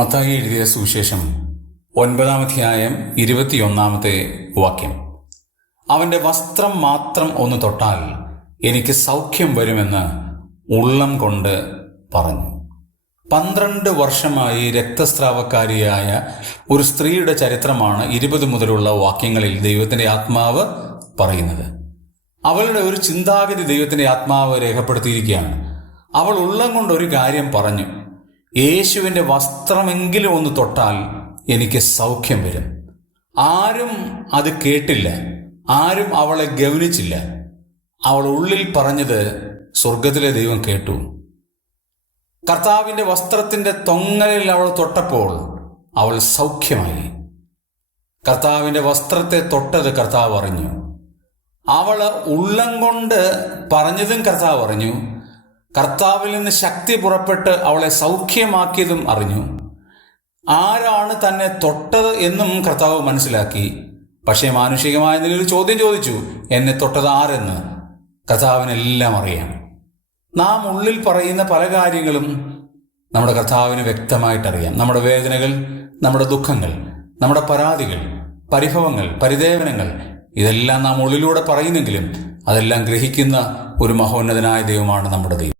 മത്തായി എഴുതിയ സുവിശേഷം 9-ാം അധ്യായം 21-ാമത്തെ വാക്യം. അവൻ്റെ വസ്ത്രം മാത്രം ഒന്ന് തൊട്ടാൽ എനിക്ക് സൗഖ്യം വരുമെന്ന് ഉള്ളം കൊണ്ട് പറഞ്ഞു. 12 വർഷമായി രക്തസ്രാവക്കാരിയായ ഒരു സ്ത്രീയുടെ ചരിത്രമാണ് 20 മുതലുള്ള വാക്യങ്ങളിൽ ദൈവത്തിൻ്റെ ആത്മാവ് പറയുന്നത്. അവളുടെ ഒരു ചിന്താഗതി ദൈവത്തിൻ്റെ ആത്മാവ് രേഖപ്പെടുത്തിയിരിക്കുകയാണ്. അവൾ ഉള്ളം കൊണ്ട് ഒരു കാര്യം പറഞ്ഞു: യേശുവിൻ്റെ വസ്ത്രമെങ്കിലും ഒന്ന് തൊട്ടാൽ എനിക്ക് സൗഖ്യം വരും. ആരും അത് കേട്ടില്ല, ആരും അവളെ ഗൗനിച്ചില്ല. അവൾ ഉള്ളിൽ പറഞ്ഞത് സ്വർഗത്തിലെ ദൈവം കേട്ടു. കർത്താവിൻ്റെ വസ്ത്രത്തിൻ്റെ തൊങ്ങലിൽ അവൾ തൊട്ടപ്പോൾ അവൾ സൗഖ്യമായി. കർത്താവിൻ്റെ വസ്ത്രത്തെ തൊട്ടത് കർത്താവ് അറിഞ്ഞു. അവൾ ഉള്ളം കൊണ്ട് പറഞ്ഞതും കർത്താവ് അറിഞ്ഞു. കർത്താവിൽ നിന്ന് ശക്തി പുറപ്പെട്ട് അവളെ സൗഖ്യമാക്കിയതും അറിഞ്ഞു. ആരാണ് തന്നെ തൊട്ടത് എന്നും കർത്താവ് മനസ്സിലാക്കി. പക്ഷേ മാനുഷികമായ നിലയിൽ ചോദ്യം ചോദിച്ചു: എന്നെ തൊട്ടത് ആരെന്ന്? കർത്താവിനെല്ലാം അറിയാം. നാം ഉള്ളിൽ പറയുന്ന പല കാര്യങ്ങളും നമ്മുടെ കർത്താവിന് വ്യക്തമായിട്ടറിയാം. നമ്മുടെ വേദനകൾ, നമ്മുടെ ദുഃഖങ്ങൾ, നമ്മുടെ പരാതികൾ, പരിഭവങ്ങൾ, പരിദേവനങ്ങൾ, ഇതെല്ലാം നാം ഉള്ളിലൂടെ പറയുന്നെങ്കിലും അതെല്ലാം ഗ്രഹിക്കുന്ന ഒരു മഹോന്നതനായ ദൈവമാണ് നമ്മുടെ ദൈവം.